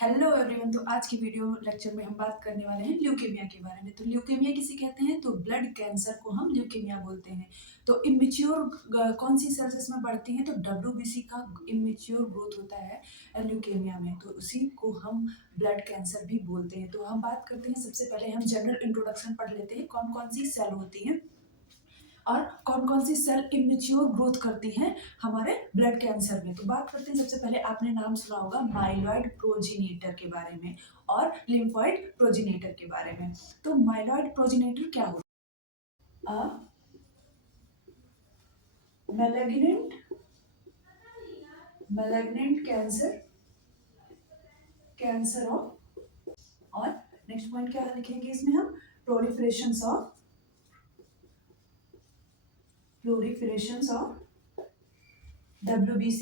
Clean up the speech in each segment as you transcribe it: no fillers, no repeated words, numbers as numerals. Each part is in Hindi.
Hello everyone. तो आज की वीडियो लेक्चर में हम बात करने वाले हैं ल्यूकेमिया के बारे में। तो ल्यूकेमिया किसे कहते हैं? तो ब्लड कैंसर को हम ल्यूकेमिया बोलते हैं। तो इमेच्योर कौन सी सेल्स इसमें बढ़ती हैं? तो डब्ल्यूबीसी का इमेच्योर ग्रोथ होता है ल्यूकेमिया में, तो उसी को हम ब्लड कैंसर भी बोलते हैं। तो हम बात करते हैं, सबसे पहले हम जनरल इंट्रोडक्शन पढ़ लेते हैं, कौन कौन सी सेल होती हैं और कौन कौन सी सेल इमेच्योर ग्रोथ करती हैं हमारे ब्लड कैंसर में। तो बात करते हैं, सबसे पहले आपने नाम सुना होगा माइलॉइड प्रोजिनेटर के बारे में और लिम्फोइड प्रोजिनेटर के बारे में। तो माइलॉइड प्रोजिनेटर क्या होता है? मैलिग्नेंट कैंसर ऑफ, और नेक्स्ट पॉइंट क्या लिखेंगे इसमें हम? Proliferation of WBC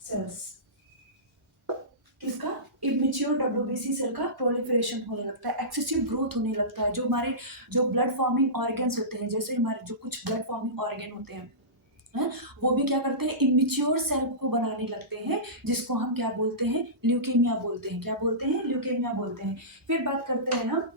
cells. किसका? इमेच्योर WBC सेल का प्रोलिफरेशन होने लगता है, एक्सेसिव ग्रोथ होने लगता है। जो हमारे जो ब्लड फॉर्मिंग ऑर्गन्स होते हैं, जैसे हमारे जो कुछ ब्लड फॉर्मिंग ऑर्गन होते हैं वो भी क्या करते हैं? इमेच्योर सेल को बनाने लगते हैं, जिसको हम क्या बोलते हैं? ल्यूकेमिया बोलते हैं। क्या बोलते हैं? ल्यूकेमिया बोलते हैं। फिर बात करते हैं हम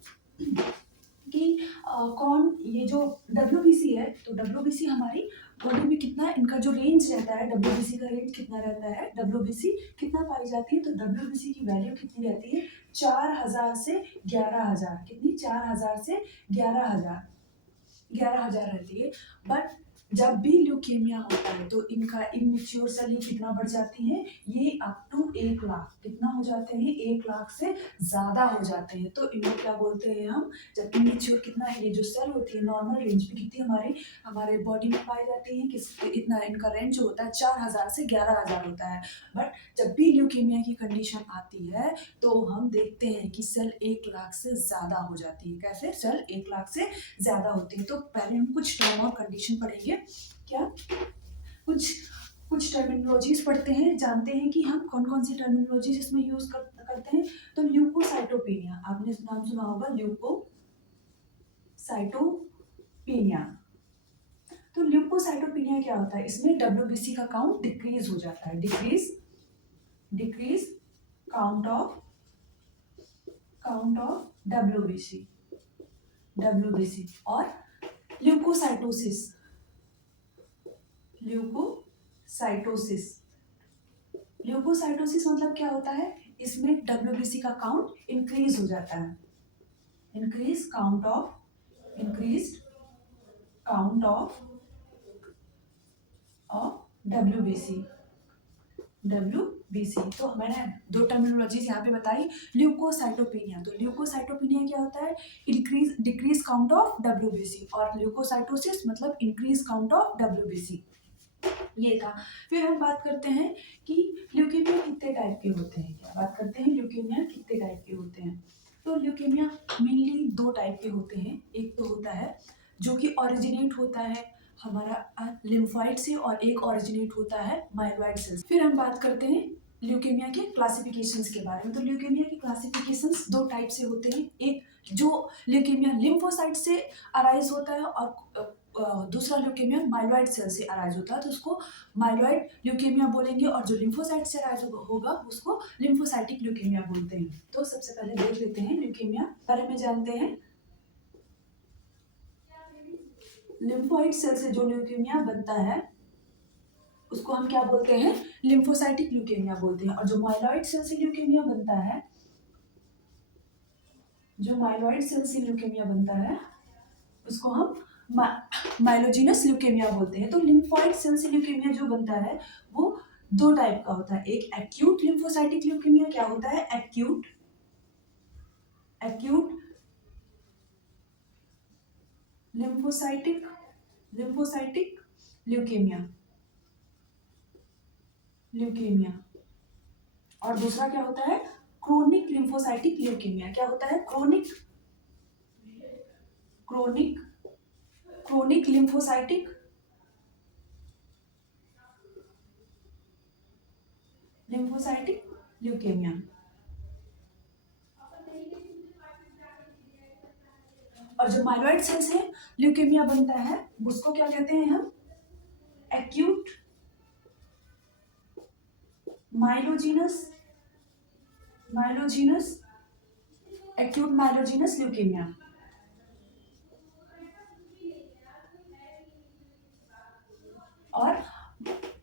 कि कौन ये जो WBC है, तो WBC हमारी बॉडी में कितना इनका जो रेंज रहता है, WBC का रेंज कितना रहता है? WBC कितना पाई जाती है? तो WBC की वैल्यू कितनी रहती है? 4000 से 11000। कितनी? 4000 से 11000 रहती है। बट जब भी ल्यूकेमिया होता है तो इनका इमेच्योर सेल कितना बढ़ जाती है? ये अप टू 1 लाख। कितना हो जाते हैं? 1 लाख से ज्यादा हो जाते हैं। तो इन्हें क्या बोलते हैं हम? जब इमेच्योर कितना है, ये जो सेल होती है नॉर्मल रेंज में कितनी हमारे बॉडी में पाई जाती है, किस इतना इनका रेंज जो होता है 4000 से 11000 होता है। बट जब भी ल्यूकेमिया की कंडीशन आती है तो हम देखते हैं कि सेल 1 लाख से ज्यादा हो जाती है। कैसे? सेल 1 लाख से ज्यादा होती है। तो पहले हम कुछ टर्म और कंडीशन पढ़ेंगे। क्या? कुछ टर्मिनोलॉजीज पढ़ते हैं, जानते हैं कि हम कौन कौन सी टर्मिनोलॉजीज इसमें यूज करते हैं। तो ल्यूकोसाइटोपेनिया, आपने नाम सुना होगा, ल्यूकोसाइटोपेनिया। तो ल्यूकोसाइटोपेनिया क्या होता है? इसमें WBC का काउंट डिक्रीज हो जाता है। डिक्रीज काउंट ऑफ WBC और ल्यूकोसाइटोसिस मतलब क्या होता है? इसमें WBC का काउंट इंक्रीज हो जाता है। Increase count of WBC। तो मैंने दो टर्मिनोलॉजीज यहाँ पे बताई। ल्यूकोसाइटोपेनिया, तो ल्यूकोसाइटोपेनिया क्या होता है? डिक्रीज काउंट ऑफ WBC, और ल्यूकोसाइटोसिस मतलब इंक्रीज काउंट ऑफ WBC। ये था। फिर हम बात करते हैं कि ल्यूकेमिया कितने टाइप के होते हैं। क्या बात करते हैं? ल्यूकेमिया कितने टाइप के होते हैं। तो ल्यूकेमिया मेनली 2 टाइप के होते हैं। एक तो होता है जो कि ओरिजिनेट होता है हमारा लिम्फोइड से, और एक ओरिजिनेट होता है माइलॉइड सेल्स। फिर हम बात करते हैं ल्यूकेमिया के क्लासिफिकेशंस के बारे में। तो ल्यूकेमिया के क्लासिफिकेशंस 2 टाइप से होते हैं। एक जो ल्यूकेमिया लिम्फोसाइट से अराइज होता है, और दूसरा ल्यूकेमिया माइलॉइड सेल से अराइज होता है, तो उसको माइलॉइड ल्यूकेमिया बोलेंगे। और जो लिम्फोसाइट से अराइज होगा उसको लिम्फोसाइटिक ल्यूकेमिया बोलते हैं। तो सबसे पहले देख लेते हैं ल्यूकेमिया बारे में, जानते हैं। लिम्फोइड सेल से जो ल्यूकेमिया बनता है उसको हम क्या बोलते हैं? लिम्फोसाइटिक ल्यूकेमिया बोलते हैं। और जो माइलॉइड सेल से ल्यूकेमिया बनता है, उसको हम माइलोजिनस ल्यूकेमिया बोलते हैं। तो लिम्फोइड सेल से ल्यूकेमिया जो बनता है वो 2 टाइप का होता है। एक एक्यूट लिम्फोसाइटिक ल्यूकेमिया। क्या होता है? Acute lymphocytic leukaemia. और दूसरा क्या होता है? Chronic lymphocytic leukaemia. क्या होता है? Chronic lymphocytic leukaemia. और जो माइलॉइड सेल से ल्यूकेमिया बनता है उसको क्या कहते हैं हम? एक्यूट माइलोजीनस माइलोजीनस एक्यूट माइलोजीनस ल्यूकेमिया, और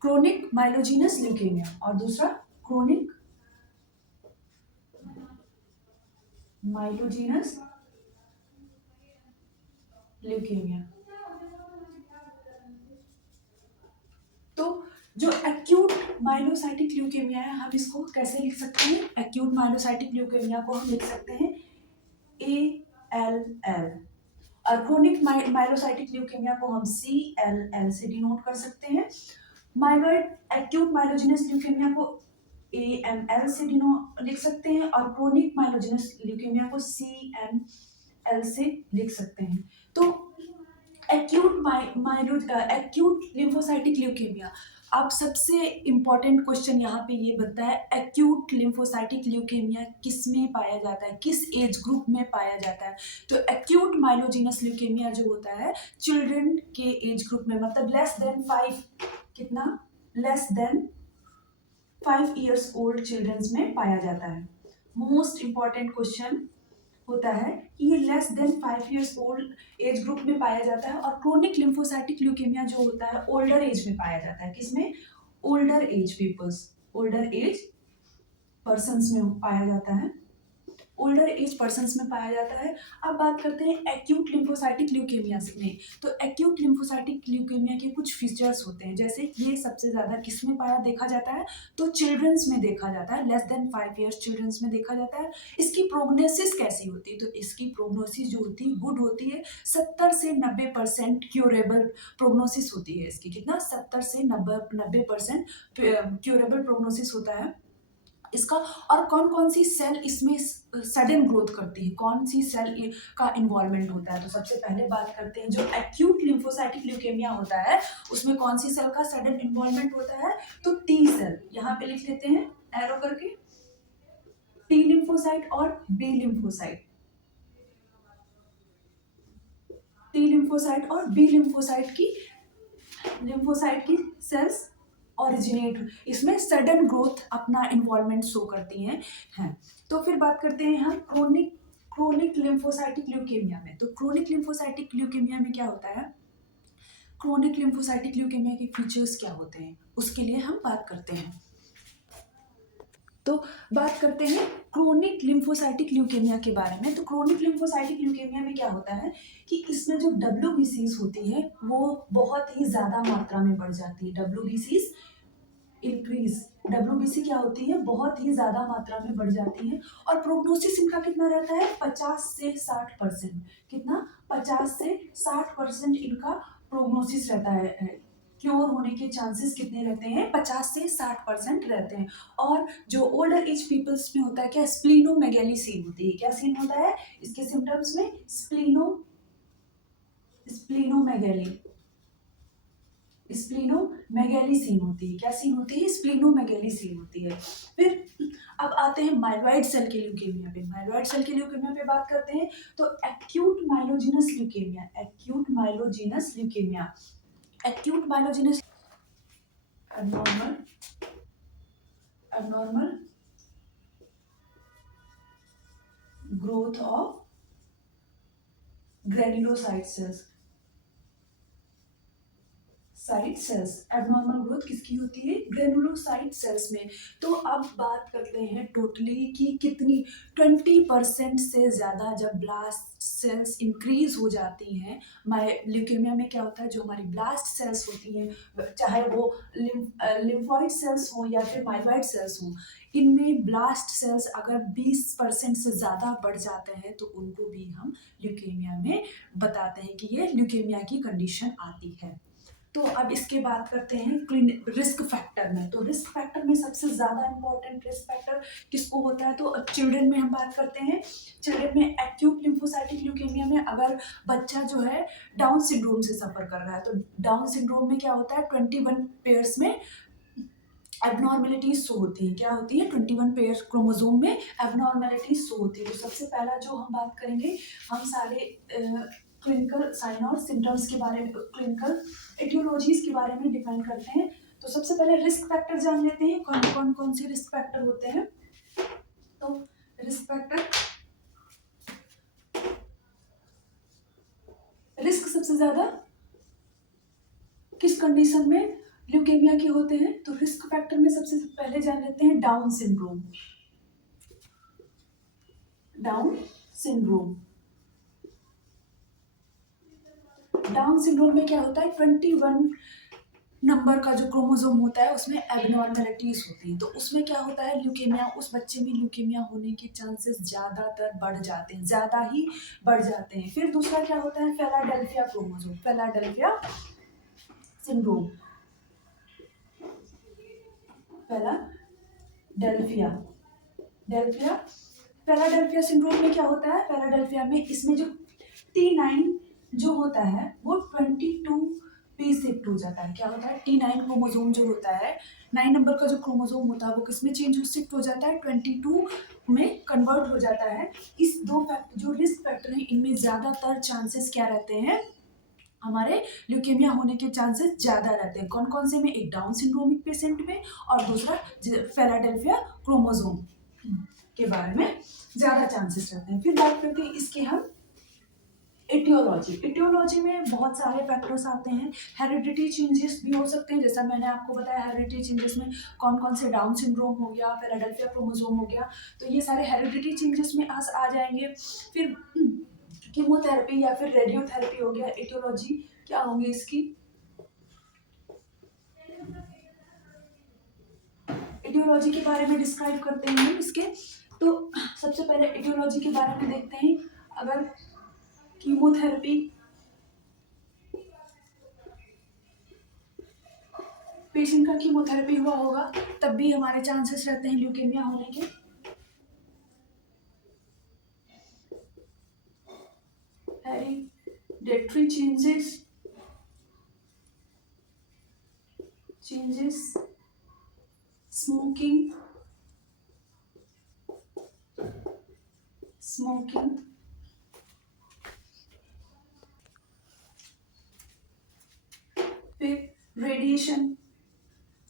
क्रोनिक माइलोजीनस ल्यूकेमिया, और दूसरा क्रोनिक माइलोजीनस ल्यूकेमिया। तो जो एक्यूट माइलोसाइटिक ल्यूकेमिया है, हम इसको कैसे लिख सकते हैं? एक्यूट माइलोसाइटिक ल्यूकेमिया को हम लिख सकते हैं ALL, और क्रोनिक माइलोसाइटिक ल्यूकेमिया को हम CLL से डिनोट कर सकते हैं। माइलॉइड एक्यूट माइलोजेनस ल्यूकेमिया को AML से लिख सकते हैं, और क्रोनिक माइलोजेनस ल्यूकेमिया को CML से लिख सकते हैं। तो एक्यूट लिम्फोसाइटिक ल्यूकेमिया, अब सबसे इंपॉर्टेंट क्वेश्चन यहाँ पे ये बनता है, एक्यूट लिम्फोसाइटिक ल्यूकेमिया किस में पाया जाता है, किस एज ग्रुप में पाया जाता है? तो एक्यूट माइलोजेनस ल्यूकेमिया जो होता है चिल्ड्रन के एज ग्रुप में, मतलब लेस देन 5, कितना, less than 5 years old childrens में पाया जाता है। मोस्ट इंपॉर्टेंट क्वेश्चन होता है कि ये less than 5 years old age group में पाया जाता है, और क्रोनिक लिम्फोसाइटिक ल्यूकेमिया जो होता है ओल्डर एज में पाया जाता है। किसमें? Older age peoples, older age persons में पाया जाता है, ओल्डर एज पर्सन्स में पाया जाता है। अब बात करते हैं एक्यूट लिम्फोसाइटिक ल्यूकेमिया में। तो एक्यूट लिम्फोसाइटिक ल्यूकेमिया के कुछ फीचर्स होते हैं, जैसे ये सबसे ज़्यादा किस में पाया देखा जाता है? तो चिल्ड्रंस में देखा जाता है, लेस देन 5 इयर्स चिल्ड्रंस में देखा जाता है। इसकी प्रोग्नोसिस कैसी होती है? तो इसकी प्रोग्नोसिस जो होती है गुड होती है, 70 से 90% क्यूरेबल प्रोग्नोसिस होती है इसकी। कितना? 70 से 90% क्यूरेबल प्रोग्नोसिस होता है इसका। और कौन कौन सी सेल इसमें सडन ग्रोथ करती है, कौन सी सेल का इन्वॉल्वमेंट होता है? तो सबसे पहले बात करते हैं, जो एक्यूट लिम्फोसाइटिक ल्यूकेमिया होता है उसमें कौन सी सेल का सडन इन्वॉल्वमेंट होता है? तो टी सेल, यहाँ पे लिख लेते हैं एरो करके, टी लिम्फोसाइट और बी लिम्फोसाइट, टी लिम्फोसाइट और बी लिम्फोसाइट की सेल्स ऑरिजिनेट, इसमें सडन ग्रोथ अपना इन्वॉल्वमेंट शो करती हैं। तो फिर बात करते हैं हम क्रोनिक लिम्फोसाइटिक ल्यूकेमिया में। तो क्रोनिक लिम्फोसाइटिक ल्यूकेमिया में क्या होता है? क्रोनिक लिम्फोसाइटिक ल्यूकेमिया के फीचर्स क्या होते हैं उसके लिए हम बात करते हैं। तो बात करते हैं क्रोनिक लिम्फोसाइटिक ल्यूकेमिया के बारे में। तो क्रोनिक लिम्फोसाइटिक ल्यूकेमिया में क्या होता है कि इसमें जो WBCs होती है वो बहुत ही ज़्यादा मात्रा में बढ़ जाती है। WBCs इंक्रीज, WBC क्या होती है? बहुत ही ज़्यादा मात्रा में बढ़ जाती है। और प्रोग्नोसिस इनका कितना रहता है? 50 से 60%। कितना? 50 से 60% इनका प्रोग्नोसिस रहता है। क्योर होने के चांसेस कितने रहते हैं? 50 से 60% रहते हैं। और जो ओल्डर एज पीपल्स में होता है क्या? स्प्लीनोमेगेली सीन होती है। क्या सीन होता है इसके सिम्टम्स में? स्प्लीनोमेगेली, स्प्लीनोमेगेली सीन होती है। क्या सीन होती है? स्प्लीनोमेगेली सीन होती है। फिर अब आते हैं माइलॉइड सेल के ल्यूकेमिया पे। माइलॉइड सेल के ल्यूकेमिया पे बात करते हैं। तो acute myelogenous leukaemia, acute myelogenous leukaemia, acute myelogenous abnormal growth of granulocyte cells, साइट सेल्स, एबनॉर्मल ग्रोथ किसकी होती है? ग्रेनुलोसाइट सेल्स में। तो अब बात करते हैं टोटली कि कितनी, 20% से ज़्यादा जब ब्लास्ट सेल्स इंक्रीज हो जाती हैं। ल्यूकेमिया में क्या होता है, जो हमारी ब्लास्ट सेल्स होती हैं, चाहे वो लिम्फॉइड सेल्स हो या फिर माइलॉइड सेल्स हो, इनमें ब्लास्ट सेल्स अगर 20% से ज़्यादा बढ़ जाते हैं तो उनको भी हम ल्यूकेमिया में बताते हैं कि ये ल्यूकेमिया की कंडीशन आती है। तो अब इसके बात करते हैं रिस्क फैक्टर में। तो रिस्क फैक्टर में सबसे ज़्यादा इंपॉर्टेंट रिस्क फैक्टर किसको होता है? तो चिल्ड्रन में हम बात करते हैं। चिल्ड्रन में एक्यूट लिम्फोसाइटिक ल्यूकेमिया में अगर बच्चा जो है डाउन सिंड्रोम से सफ़र कर रहा है, तो डाउन सिंड्रोम में क्या होता है? 21 पेयर्स में एबनॉर्मेलिटीज शो होती है। क्या होती है? 21 पेयर क्रोमोसोम में एबनॉर्मेलिटीज शो होती है। तो सबसे पहला जो हम बात करेंगे, हम सारे क्लिनिकल साइन और सिम्टम्स के बारे में, क्लिनिकल एटियोलॉजीज के बारे में डिफाइन करते हैं। तो सबसे पहले रिस्क फैक्टर जान लेते हैं, कौन से रिस्क फैक्टर होते हैं। तो रिस्क सबसे ज्यादा किस कंडीशन में ल्यूकेमिया के होते हैं। तो रिस्क फैक्टर में सबसे पहले जान लेते हैं डाउन सिंड्रोम। डाउन सिंड्रोम में क्या होता है, 21 नंबर का जो क्रोमोसोम होता है उसमें एबनॉर्मेलिटीज होती हैं। तो उसमें क्या होता है, ल्यूकेमिया, उस बच्चे में ल्यूकेमिया होने के चांसेस ज्यादातर बढ़ जाते हैं, ज्यादा ही बढ़ जाते हैं। फिर दूसरा क्या होता है, Philadelphia chromosome, Philadelphia syndrome. Philadelphia syndrome में क्या होता है, फिलाडेल्फिया में इसमें जो T9 जो होता है वो 22 पे शिफ्ट हो जाता है। क्या होता है, T9 क्रोमोसोम जो होता है, 9 नंबर का जो क्रोमोसोम होता है वो किसमें शिफ्ट हो जाता है, 22 में कन्वर्ट हो जाता है। इस दो फैक्टर जो रिस्क फैक्टर हैं इनमें ज्यादातर चांसेस क्या रहते हैं, हमारे ल्यूकेमिया होने के चांसेस ज्यादा रहते हैं। कौन कौन से में, एक डाउन सिंड्रोमिक पेशेंट में और दूसरा फिलाडेल्फिया क्रोमोसोम के बारे में ज्यादा चांसेस रहते हैं। फिर बात करते हैं इसके हम एटियोलॉजी में बहुत सारे फैक्टर्स आते हैं। हेरिडिटी चेंजेस भी हो सकते हैं, जैसा मैंने आपको बताया हेरिडिटी चेंजेस में कौन कौन से, डाउन सिंड्रोम हो गया, फिलाडेल्फिया क्रोमोसोम हो गया, तो ये सारे हेरिडिटी चेंजेस में आ जाएंगे। फिर कीमोथेरेपी या फिर रेडियोथेरेपी हो गया, एटियोलॉजी क्या होंगे इसकी। एटियोलॉजी के बारे में डिस्क्राइब करते हैं इसके। तो सबसे पहले एटियोलॉजी के बारे में देखते हैं। अगर कीमोथेरेपी, पेशेंट का कीमोथेरेपी हुआ होगा तब भी हमारे चांसेस रहते हैं ल्यूकेमिया होने के। हेरिडेटरी चेंजेस स्मोकिंग फिर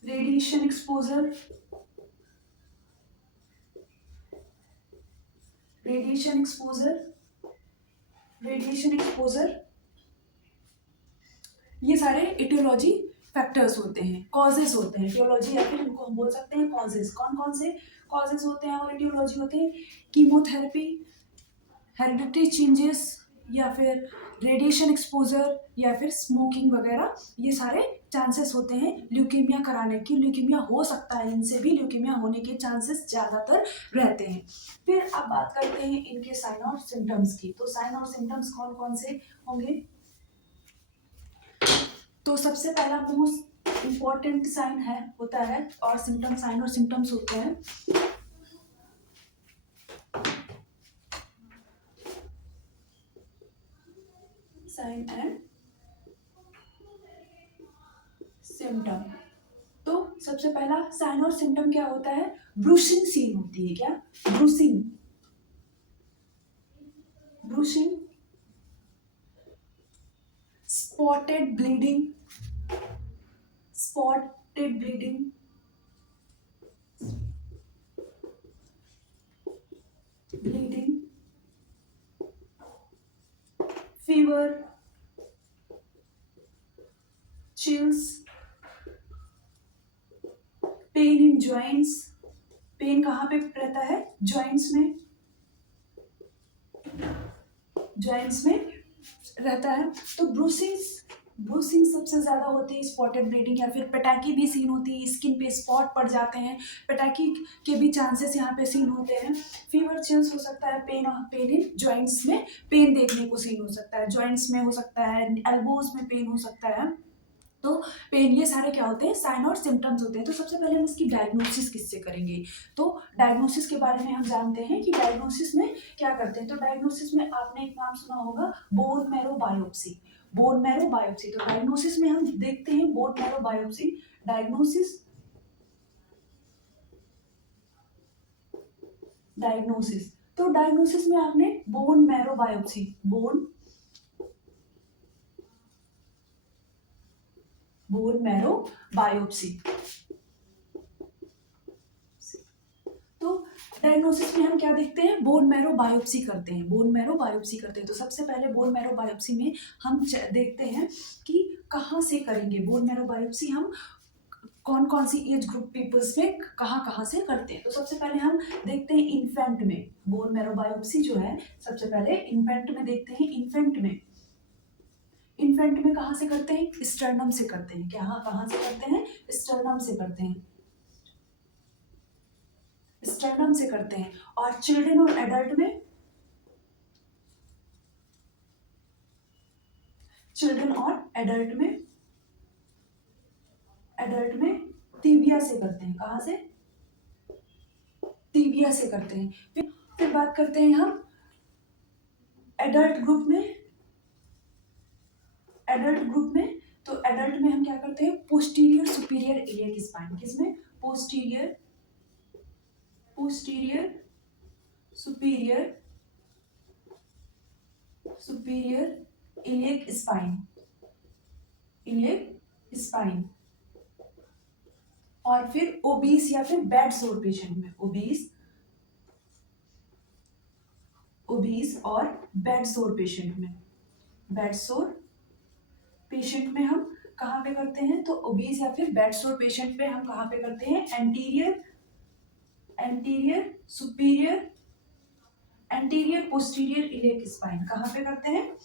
रेडिएशन एक्सपोजर, ये सारे एटियोलॉजी फैक्टर्स होते हैं, कॉजेस होते हैं। एटियोलॉजी या फिर इनको हम बोल सकते हैं कॉजेस। कौन कौन से कॉजेस होते हैं और एटियोलॉजी होते हैं, कीमोथेरेपी, हेरिडिटरी चेंजेस या फिर रेडिएशन एक्सपोजर या फिर स्मोकिंग वगैरह, ये सारे चांसेस होते हैं ल्यूकेमिया कराने की। ल्यूकेमिया हो सकता है, इनसे भी ल्यूकेमिया होने के चांसेस ज्यादातर रहते हैं। फिर अब बात करते हैं इनके साइन और सिम्टम्स की। तो साइन और सिम्टम्स कौन कौन से होंगे। तो सबसे पहला मोस्ट इंपॉर्टेंट साइन होता है और साइन और सिम्टम्स होते हैं साइन एंड सिम्टम। तो सबसे पहला साइन और सिम्टम क्या होता है, ब्रूशिंग सीन होती है। क्या, bruising spotted bleeding fever, chills, pain in joints, pain कहाँ पे रहता है, जॉइंट्स में रहता है। तो ब्रूसिंग सबसे ज्यादा होती है, स्पॉटेड ब्लीडिंग या फिर पेटाकी भी सीन होती है, स्किन पे स्पॉट पड़ जाते हैं, पेटाकी के भी चांसेस यहाँ पे सीन होते हैं। फीवर, चिल्स हो सकता है, पेन इन जॉइंट्स में पेन देखने को सीन हो सकता है, जॉइंट्स में हो सकता है, एल्बोज में पेन हो सकता है। तो पेन, ये सारे क्या होते हैं, साइन और सिम्टम्स होते हैं। तो सबसे पहले हम इसकी डायग्नोसिस किससे करेंगे। तो डायग्नोसिस के बारे में हम जानते हैं कि डायग्नोसिस में क्या करते हैं। तो डायग्नोसिस में आपने एक नाम सुना होगा, बोन मैरो बायोप्सी। तो डायग्नोसिस में हम देखते हैं बोन मैरो बायोप्सी। डायग्नोसिस तो डायग्नोसिस में आपने bone marrow biopsy, bone marrow biopsy. तो डायग्नोसिस में हम क्या देखते हैं, बोन मैरो बायोप्सी करते हैं, बोन मैरो बायोप्सी करते हैं। तो सबसे पहले बोन मैरो बायोप्सी में हम देखते हैं कि कहाँ से करेंगे बोन मैरो बायोप्सी, हम कौन कौन सी एज ग्रुप पीपल्स में कहाँ कहाँ से करते हैं। तो सबसे पहले हम देखते हैं इन्फेंट में बोन मैरो बायोप्सी जो है, सबसे पहले इन्फेंट में देखते हैं। इन्फेंट में कहाँ से करते हैं, स्टर्नम से करते हैं। कहाँ से करते हैं, स्टर्नम से करते हैं, स्टर्नम से करते हैं। और चिल्ड्रन और एडल्ट में, चिल्ड्रन और एडल्ट में टीबिया से करते हैं। कहाँ से, टीबिया से करते हैं। फिर बात करते हैं हम एडल्ट ग्रुप में। तो एडल्ट में हम क्या करते हैं, पोस्टीरियर सुपीरियर इलियक स्पाइन। किसमें, पोस्टीरियर सुपीरियर इलियक स्पाइन। और फिर ओबीस या फिर बेड सोर पेशेंट में, ओबीस और बेड सोर पेशेंट में हम कहाँ पे करते हैं, तो ओबीस या फिर बेड सोर पेशेंट पे हम कहाँ पे करते हैं, एंटीरियर पोस्टीरियर इलियक स्पाइन। कहाँ पे करते हैं,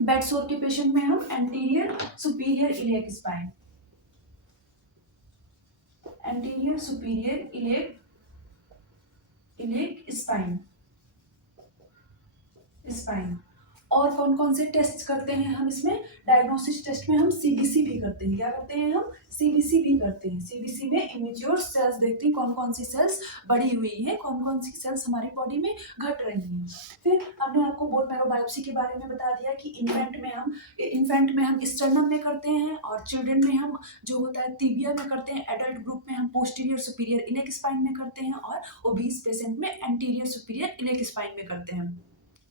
बेड सोर के पेशेंट में हम anterior superior iliac spine, anterior superior iliac spine. और कौन कौन से टेस्ट करते हैं हम इसमें, डायग्नोसिस टेस्ट में हम सीबीसी भी करते हैं। क्या करते हैं हम, सीबीसी भी करते हैं। सीबीसी में इमेच्योर सेल्स देखते हैं, कौन कौन सी सेल्स बढ़ी हुई है, कौन कौन सी सेल्स हमारी बॉडी में घट रही हैं। फिर हमने आपको बोन मैरो बायोप्सी के बारे में बता दिया कि इन्फेंट में हम स्टर्नम में करते हैं, और चिल्ड्रन में हम जो होता है टीबिया में करते हैं, एडल्ट ग्रुप में हम पोस्टीरियर सुपीरियर इलियक स्पाइन में करते हैं, और ओबीस पेशेंट में एंटीरियर सुपीरियर इलियक स्पाइन में करते हैं।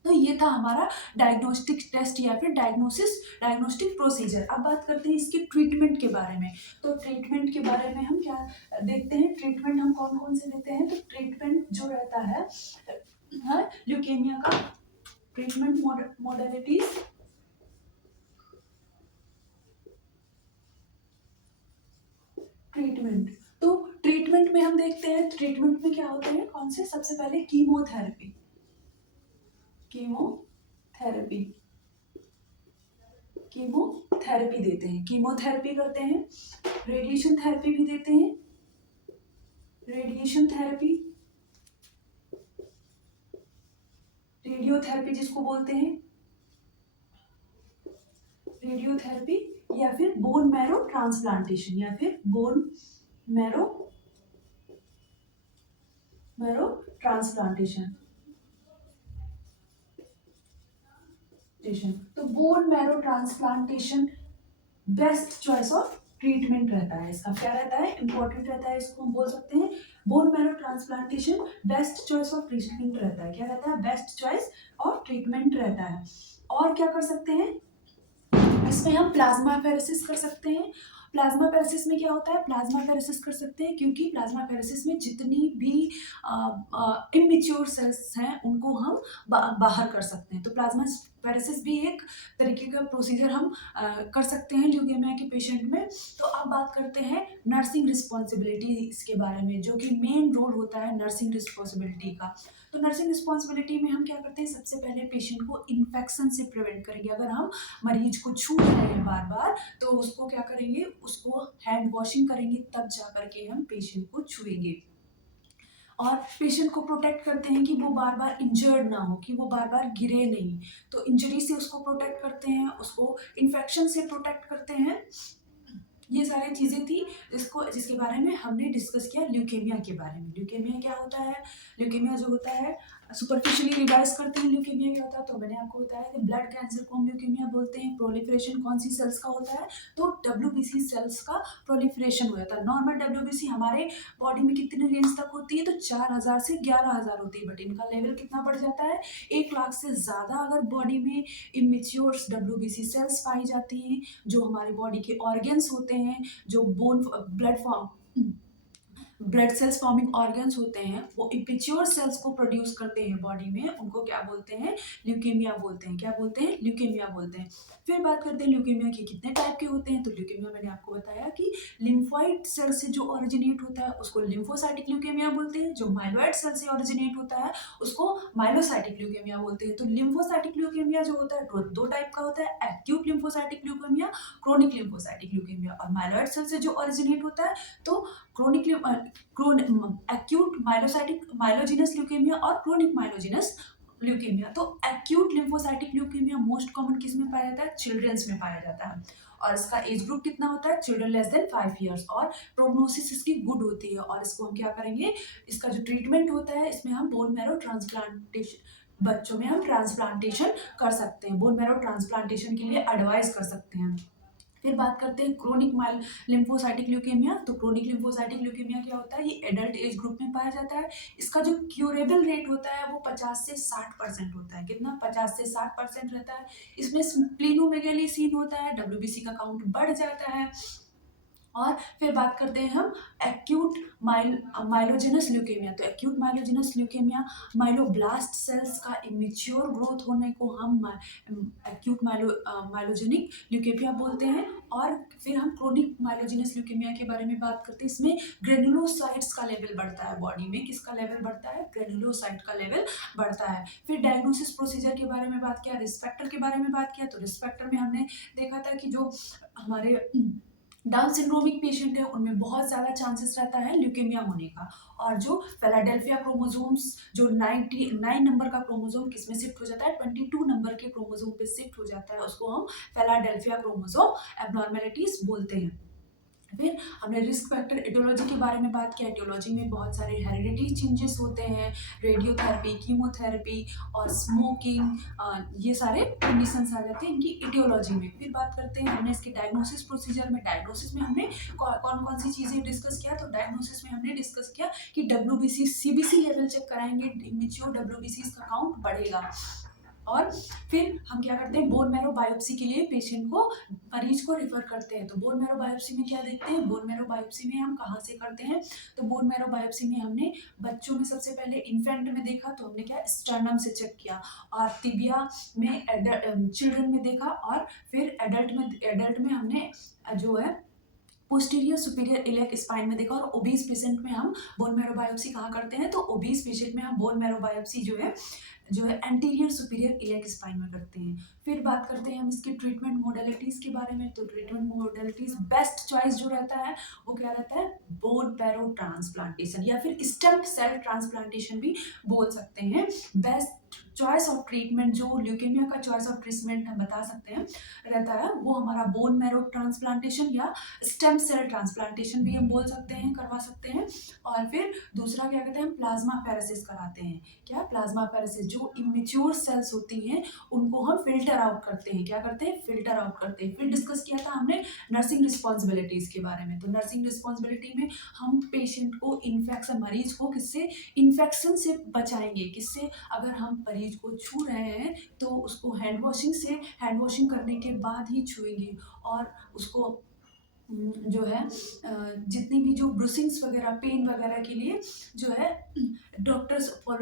तो ये था हमारा डायग्नोस्टिक टेस्ट या फिर डायग्नोस्टिक प्रोसीजर। अब बात करते हैं इसके ट्रीटमेंट के बारे में। तो ट्रीटमेंट के बारे में हम क्या देखते हैं, ट्रीटमेंट हम कौन कौन से देते हैं। तो ट्रीटमेंट जो रहता है ल्यूकेमिया का, ट्रीटमेंट मॉडलिटीज, तो ट्रीटमेंट में हम देखते हैं, ट्रीटमेंट में क्या होते हैं, कौन से, सबसे पहले कीमोथेरेपी देते हैं, कीमोथेरेपी करते हैं। रेडिएशन थेरेपी भी देते हैं, रेडियोथेरेपी जिसको बोलते हैं, रेडियोथेरेपी, या फिर बोन मैरो ट्रांसप्लांटेशन, तो bone marrow transplantation best choice of treatment रहता है। इसका क्या रहता है, इंपॉर्टेंट रहता है, इसको हम बोल सकते हैं bone marrow transplantation best choice of treatment रहता है। क्या रहता है, बेस्ट चॉइस ऑफ ट्रीटमेंट रहता है। और क्या कर सकते हैं इसमें, हम प्लाज्मा फेरेसिस कर सकते हैं। प्लाज्मा फेरेसिस में क्या होता है, प्लाज्मा फेरेसिस कर सकते हैं क्योंकि प्लाज्मा फेरेसिस में जितनी भी इमेच्योर सेल्स हैं उनको हम बाहर कर सकते हैं। तो प्लाज्मा फेरेसिस भी एक तरीके का प्रोसीजर हम कर सकते हैं ल्यूकेमिया के पेशेंट में। तो अब बात करते हैं नर्सिंग रिस्पॉन्सिबिलिटी इसके बारे में, जो कि मेन रोल होता है नर्सिंग रिस्पॉन्सिबिलिटी का। तो नर्सिंग रिस्पॉन्सिबिलिटी में हम क्या करते हैं, सबसे पहले पेशेंट को इन्फेक्शन से प्रिवेंट करेंगे। अगर हम मरीज को छू रहे हैं बार बार, तो उसको क्या करेंगे, उसको हैंड वॉशिंग करेंगे, तब जा करके हम पेशेंट को छुएंगे। और पेशेंट को प्रोटेक्ट करते हैं कि वो बार बार इंजर्ड ना हो, कि वो बार बार गिरे नहीं। तो इंजरी से उसको प्रोटेक्ट करते हैं, उसको इन्फेक्शन से प्रोटेक्ट करते हैं। ये सारी चीज़ें थी जिसके बारे में हमने डिस्कस किया ल्यूकेमिया के बारे में। ल्यूकेमिया क्या होता है, ल्यूकेमिया जो होता है सुपरफिशियली रिवाइज करते हैं ल्यूकेमिया क्या होता है, तो मैंने आपको बताया कि ब्लड कैंसर को हम ल्यूकेमिया बोलते हैं। प्रोलिफरेशन कौन सी सेल्स का होता है, तो डब्ल्यूबीसी सेल्स का प्रोलिफरेशन हो जाता है। नॉर्मल डब्ल्यूबीसी हमारे बॉडी में कितने रेंज तक होती है, तो 4000 से 11000 होती है, बट इनका लेवल कितना बढ़ जाता है, 1 लाख से ज़्यादा अगर बॉडी में इमेच्योर डब्ल्यूबीसी सेल्स पाई जाती हैं, जो हमारी बॉडी के ऑर्गन्स होते हैं, जो bone blood form blood cells forming organs होते हैं, वो इमेच्योर सेल्स को प्रोड्यूस करते हैं बॉडी में, उनको क्या बोलते हैं, ल्यूकेमिया बोलते हैं। क्या बोलते हैं, ल्यूकेमिया बोलते हैं। फिर बात करते हैं ल्यूकेमिया के कितने टाइप के होते हैं, तो ल्यूकेमिया मैंने आपको बताया कि लिम्फोइड सेल से जो ओरिजिनेट होता है उसको लिम्फोसाइटिक ल्यूकेमिया बोलते हैं, जो माइलॉइड सेल से ओरिजिनेट होता है उसको माइलोसाइटिक ल्यूकेमिया बोलते हैं। तो लिम्फोसाइटिक ल्यूकेमिया जो होता है दो टाइप का होता है, acute lymphocytic leukaemia, chronic lymphocytic leukaemia. और माइलॉइड सेल से जो ओरिजिनेट होता है तो क्रोनिक एक्यूट माइलोसाइटिक माइलोजिनस ल्यूकेमिया और क्रोनिक माइलोजिनस ल्यूकेमिया। तो acute lymphocytic leukaemia most common किस में पाया जाता है, चिल्ड्रंस में पाया जाता है। और इसका एज ग्रुप कितना होता है, चिल्ड्रन लेस देन 5 ईयर्स। और प्रोग्नोसिस इसकी गुड होती है। और इसको हम क्या करेंगे, इसका जो ट्रीटमेंट होता है इसमें हम बोन मैरो ट्रांसप्लांटेशन, बच्चों में हम ट्रांसप्लांटेशन कर सकते हैं, बोन मैरो ट्रांसप्लांटेशन के लिए एडवाइस कर सकते हैं। फिर बात करते हैं क्रोनिक माइल लिम्फोसाइटिक ल्यूकेमिया। तो क्रोनिक लिम्फोसाइटिक ल्यूकेमिया क्या होता है, ये एडल्ट एज ग्रुप में पाया जाता है। इसका जो क्यूरेबल रेट होता है वो 50 से 60% होता है। कितना, 50 से 60% रहता है। इसमें स्प्लीनोमेगेली सीन होता है, डब्ल्यूबीसी का काउंट बढ़ जाता है। और फिर बात करते हैं हम एक्यूट माइलोजेनस ल्यूकेमिया। तो acute myelogenous leukaemia myeloblast sales का इमेच्योर ग्रोथ होने को हम एक्यूट माइलोजेनिक ल्यूकेमिया बोलते हैं। और फिर हम क्रोनिक माइलोजेनस ल्यूकेमिया के बारे में बात करते हैं। इसमें ग्रेनुलोसाइट्स का लेवल बढ़ता है बॉडी में, किसका लेवल बढ़ता है, ग्रेनुलोसाइट का लेवल बढ़ता है। फिर डायग्नोसिस प्रोसीजर के बारे में बात किया, रिस्क फैक्टर के बारे में बात किया। तो रिस्क फैक्टर में हमने देखा था कि जो हमारे डाउन सिंड्रोमिक पेशेंट है उनमें बहुत ज़्यादा चांसेस रहता है ल्यूकेमिया होने का। और जो फिलाडेल्फिया क्रोमोसोम्स, जो 99 नंबर का क्रोमोसोम किस में शिफ्ट हो जाता है, 22 नंबर के क्रोमोसोम पे शिफ्ट हो जाता है, उसको हम फिलाडेल्फिया क्रोमोसोम एबनॉर्मेलिटीज बोलते हैं। फिर हमने रिस्क फैक्टर एटियोलॉजी के बारे में बात किया। एटियोलॉजी में बहुत सारे हेरिडिटी चेंजेस होते हैं, रेडियोथेरेपी, कीमोथेरेपी और स्मोकिंग, ये सारे कंडीशंस आ जाते हैं इनकी एटियोलॉजी में। फिर बात करते हैं हमने इसके डायग्नोसिस प्रोसीजर में। डायग्नोसिस में हमने कौन कौन सी चीज़ें डिस्कस किया, तो डायग्नोसिस में हमने डिस्कस किया कि डब्ल्यूबीसी सीबीसी लेवल चेक कराएंगे, इमेच्योर डब्ल्यूबीसी का काउंट बढ़ेगा। और फिर हम क्या करते हैं, बोन मैरो बायोप्सी के लिए पेशेंट को, मरीज को रिफर करते हैं। तो बोन मैरो बायोप्सी में क्या देखते हैं, बोन मैरो बायोप्सी में हम कहाँ से करते हैं, तो बोन मैरो बायोप्सी में हमने बच्चों में सबसे पहले इन्फेंट में देखा, तो हमने क्या स्टर्नम से चेक किया। और तिबिया में चिल्ड्रन में देखा। और फिर एडल्ट में हमने जो है पोस्टीरियर सुपीरियर इलियक स्पाइन में देखा। और ओबीस पेशेंट में हम बोन मैरो बायोप्सी कहाँ करते हैं, तो ओबीस पेशेंट में हम बोन मैरो बायोप्सी जो है एंटीरियर सुपीरियर इलियक स्पाइन में करते हैं। फिर बात करते हैं हम इसकी ट्रीटमेंट मोडेलिटीज़ के बारे में। तो ट्रीटमेंट मोडेलिटीज़ बेस्ट चॉइस जो रहता है वो क्या रहता है, बोन मैरो ट्रांसप्लांटेशन या फिर स्टेम सेल ट्रांसप्लांटेशन भी बोल सकते हैं। बेस्ट चॉइस ऑफ ट्रीटमेंट जो ल्यूकेमिया का चॉइस ऑफ ट्रीटमेंट हम बता सकते हैं रहता है, वो हमारा बोन मैरो ट्रांसप्लांटेशन या स्टेम सेल ट्रांसप्लांटेशन भी हम बोल सकते हैं, करवा सकते हैं। और फिर दूसरा क्या कहते हैं, हम प्लाज्मा फेरेसिस कराते हैं। क्या, प्लाज्मा फेरेसिस, जो इमेच्योर सेल्स होती हैं उनको हम फिल्टर आउट करते हैं। क्या करते हैं, फिल्टर आउट करते हैं। फिर डिस्कस किया था हमने नर्सिंग रिस्पॉन्सिबिलिटीज़ के बारे में। तो नर्सिंग रिस्पॉन्सिबिलिटी में हम पेशेंट को इन्फेक्शन, मरीज को किससे, इन्फेक्शन से बचाएंगे। किससे, अगर हम मरीज को छू रहे हैं तो उसको हैंड वॉशिंग करने के बाद ही छुएंगे। और उसको जो है जितनी भी जो ब्रूसिंग्स वगैरह, पेन वगैरह के लिए जो है डॉक्टर्स फॉलो